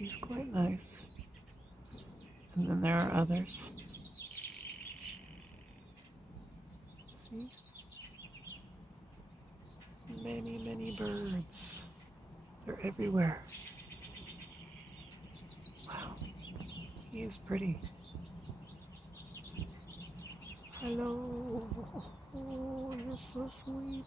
He's quite nice. And then there are others. See? Many, many birds. They're everywhere. Wow. He is pretty. Hello. Oh, you're so sweet.